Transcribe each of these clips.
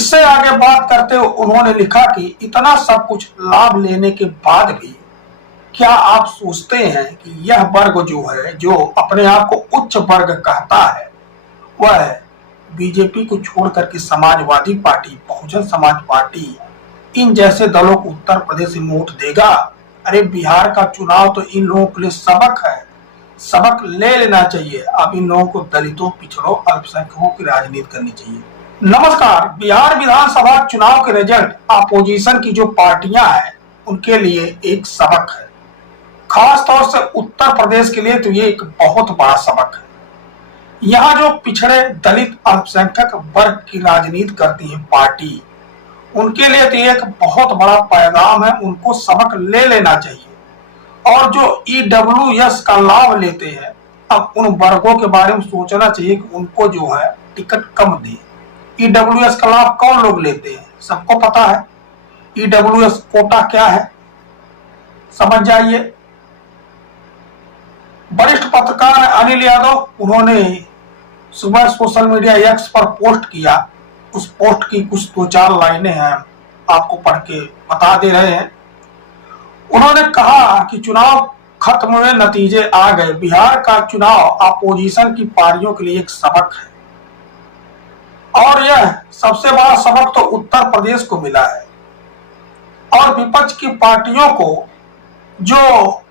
इससे आगे बात करते हुए उन्होंने लिखा कि इतना सब कुछ लाभ लेने के बाद भी क्या आप सोचते हैं कि यह वर्ग जो है, जो अपने आप को उच्च वर्ग कहता है, वह बीजेपी को छोड़ करके समाजवादी पार्टी, बहुजन समाज पार्टी, इन जैसे दलों को उत्तर प्रदेश में वोट देगा? अरे बिहार का चुनाव तो इन लोगों के लिए सबक है, सबक ले लेना चाहिए। अब इन लोगों को दलितों, पिछड़ों, अल्पसंख्यकों की राजनीति करनी चाहिए। नमस्कार। बिहार विधानसभा चुनाव के रिजल्ट अपोजिशन की जो पार्टियां हैं उनके लिए एक सबक है, खास तौर से उत्तर प्रदेश के लिए तो ये एक बहुत बड़ा सबक है। यहाँ जो पिछड़े, दलित, अल्पसंख्यक वर्ग की राजनीति करती है पार्टी, उनके लिए तो एक बहुत बड़ा पैगाम है, उनको सबक ले लेना चाहिए। और जो ईडब्ल्यूएस का लाभ लेते हैं, अब उन वर्गों के बारे में सोचना चाहिए कि उनको जो है टिकट कम दे। ईडब्ल्यूएस का लाभ कौन लोग लेते हैं, सबको पता है। ईडब्ल्यूएस कोटा क्या है, समझ जाइए। वरिष्ठ पत्रकार अनिल यादव, उन्होंने सुबह सोशल मीडिया एक्स पर पोस्ट किया। उस पोस्ट की कुछ 2-4 लाइनें हैं, आपको पढ़ के बता दे रहे हैं। उन्होंने कहा कि चुनाव खत्म हुए, नतीजे आ गए। बिहार का चुनाव अपोजिशन की पार्टियों के लिए एक सबक है, और यह सबसे बड़ा सबक तो उत्तर प्रदेश को मिला है। और विपक्ष की पार्टियों को जो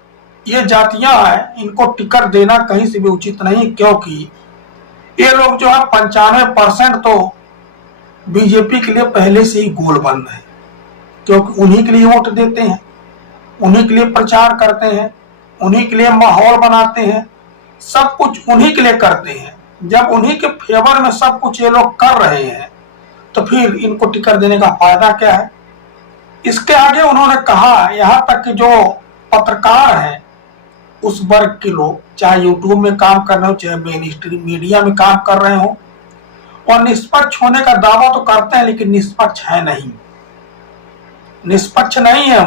ये जातियां हैं, इनको टिकट देना कहीं से भी उचित नहीं, क्योंकि ये लोग जो है 95% तो बीजेपी के लिए पहले से ही गोल बंद है, क्योंकि उन्हीं के लिए वोट देते हैं, उन्हीं के लिए प्रचार करते हैं, उन्हीं के लिए माहौल बनाते हैं, सब कुछ उन्हीं के लिए करते हैं। जब उन्हीं के फेवर में सब कुछ ये लोग कर रहे हैं, तो फिर इनको टिकट देने का फायदा क्या है? इसके आगे उन्होंने कहा, यहाँ तक कि जो पत्रकार हैं उस वर्ग के लोग, चाहे यूट्यूब में काम कर रहे हो, चाहे मेन स्ट्रीम मीडिया में काम कर रहे हो, और निष्पक्ष होने का दावा तो करते हैं, लेकिन निष्पक्ष है नहीं, निष्पक्ष नहीं है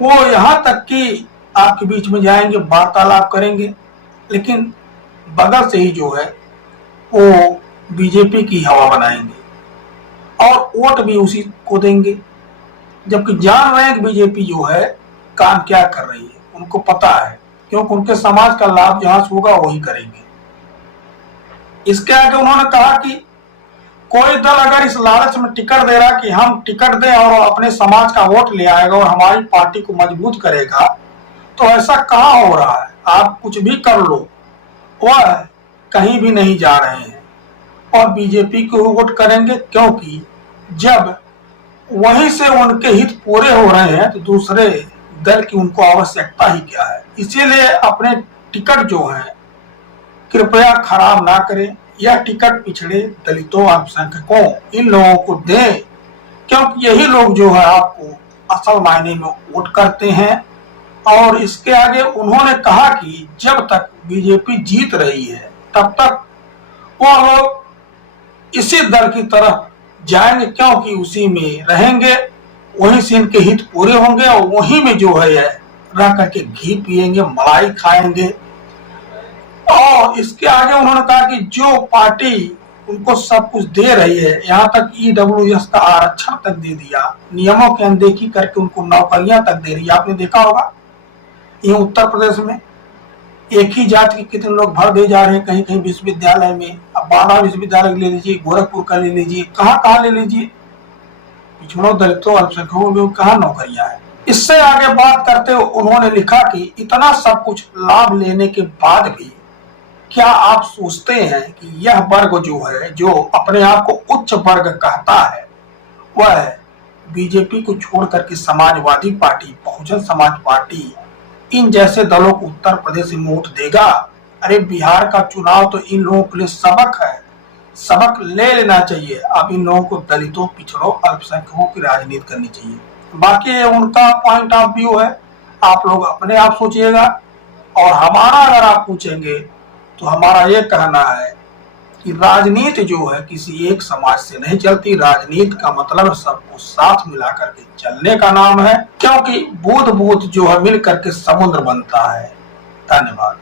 वो यहाँ तक कि आपके बीच में जाएंगे, वार्तालाप करेंगे, लेकिन बगल से ही जो है वो बीजेपी की हवा बनाएंगे और वोट भी उसी को देंगे, जबकि जान रहे हैं कि बीजेपी जो है काम क्या कर रही है, उनको पता है, क्योंकि उनके समाज का लाभ जहां से होगा वही करेंगे। इसके आगे उन्होंने कहा कि कोई दल अगर इस लालच में टिकट दे रहा कि हम टिकट दें और अपने समाज का वोट ले आएगा और हमारी पार्टी को मजबूत करेगा, तो ऐसा कहाँ हो रहा है। आप कुछ भी कर लो, वह कहीं भी नहीं जा रहे हैं और बीजेपी को वोट करेंगे, क्योंकि जब वहीं से उनके हित पूरे हो रहे हैं तो दूसरे दल की उनको आवश्यकता ही क्या है। इसीलिए अपने टिकट जो है कृपया खराब ना करें। यह टिकट पिछड़े, दलितों, अल्पसंख्यकों, इन लोगों को दें, क्योंकि यही लोग जो है आपको असल मायने में वोट करते हैं। और इसके आगे उन्होंने कहा कि जब तक बीजेपी जीत रही है तब तक वो लोग इसी दल की तरफ जाएंगे, क्योंकि उसी में रहेंगे, वहीं से इनके हित पूरे होंगे और वहीं में जो है रह करके घी पिएंगे, मलाई खाएंगे। और इसके आगे उन्होंने कहा कि जो पार्टी उनको सब कुछ दे रही है, यहाँ तक ईडब्ल्यूएस का आरक्षण तक दे दिया, नियमों की अनदेखी करके उनको नौकरियां तक दे रही है। आपने देखा होगा ये उत्तर प्रदेश में एक ही जाति के कितने लोग भर दे जा रहे हैं कहीं कहीं विश्वविद्यालय में। अब बांदा विश्वविद्यालय ले लीजिए, गोरखपुर का ले लीजिए, कहाँ ले लीजिए, पिछड़ों, दलितों, अल्पसंख्यकों में कहाँ नौकरियां हैं। इससे आगे बात करते हुए उन्होंने लिखा कि इतना सब कुछ लाभ लेने के बाद भी क्या आप सोचते हैं कि यह वर्ग जो है, जो अपने आप को उच्च वर्ग कहता है, वह बीजेपी को छोड़ करके समाजवादी पार्टी, बहुजन समाज पार्टी, इन जैसे दलों को उत्तर प्रदेश में वोट देगा? अरे बिहार का चुनाव तो इन लोगों के लिए सबक है, सबक ले लेना चाहिए। अब इन लोगों को दलितों, पिछड़ों, अल्पसंख्यकों की राजनीति करनी चाहिए। बाकी उनका पॉइंट ऑफ व्यू है, आप लोग अपने आप सोचिएगा। और हमारा अगर आप पूछेंगे तो हमारा ये कहना है कि राजनीति जो है किसी एक समाज से नहीं चलती। राजनीति का मतलब सबको साथ मिला करके चलने का नाम है, क्योंकि बूंद बूंद जो है मिल करके समुद्र बनता है। धन्यवाद।